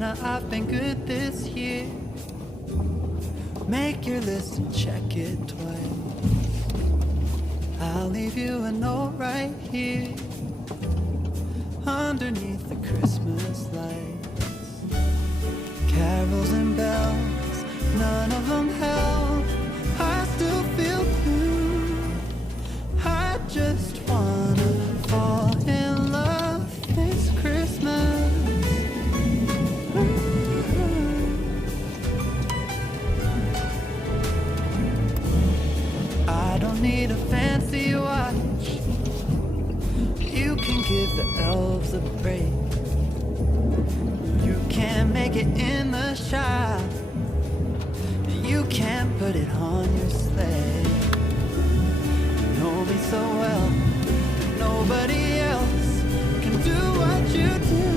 Santa, I've been good this year. Make your list and check it twice. I'll leave you a note right here underneath the Christmas lights. Carols and bells, none of them help. I still feel blue. I just wanna fall in love this Christmas. I don't need a fancy watch. You can give the elves a break. You can't make it in the shop. You can't put it on your sleigh. You know me so well, nobody else can do what you do.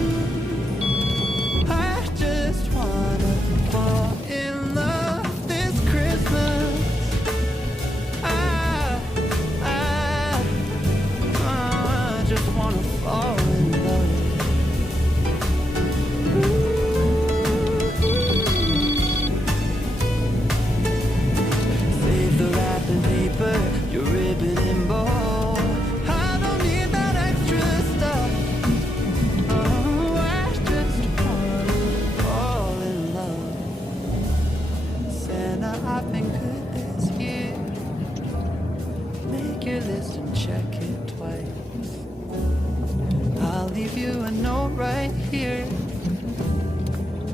I just wanna fall in love this Christmas. I just wanna fall in love. Save the wrapping paper, your ribbon and bow. I don't need that extra stuff. Oh, I just wanna fall in love. Santa, I've been good this year. Make your list and check it twice. I'll leave you a note right here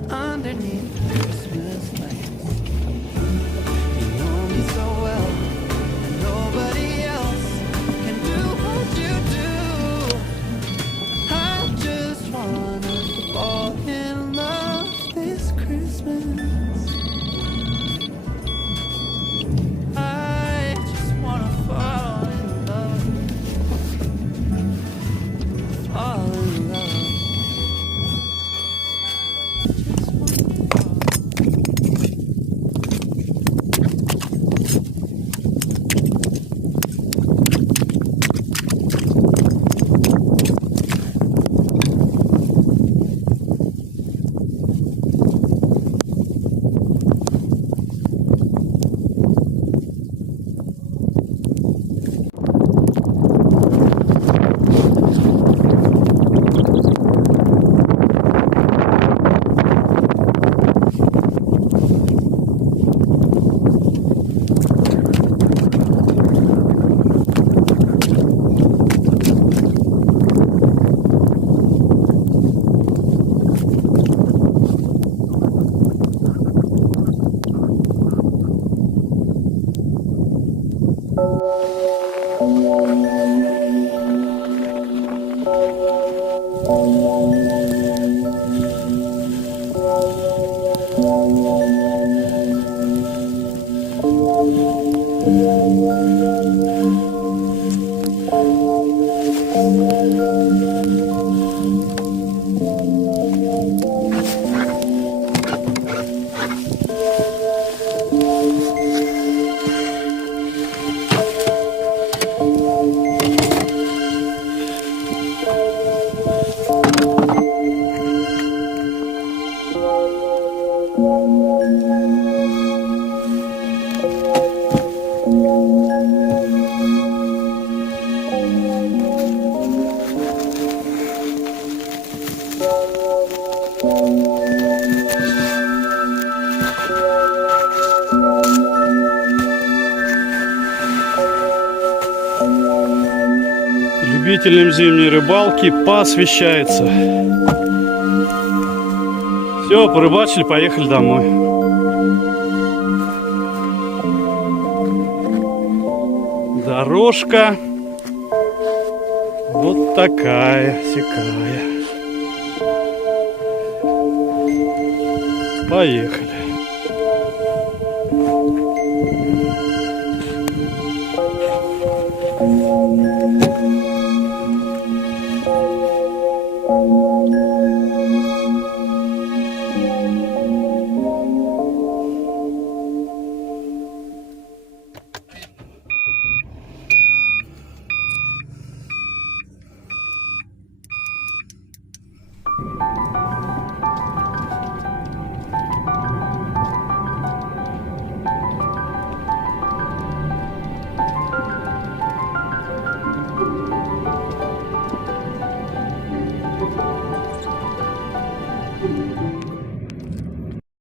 underneath the Christmas lights. You know me so well, and nobody else can do what you do. I just wanna fall in love this Christmas. I just wanna fall in love. Fall in love. Любителям зимней рыбалки посвящается. Все, порыбачили, поехали домой. Дорожка вот такая-сякая. Поехали.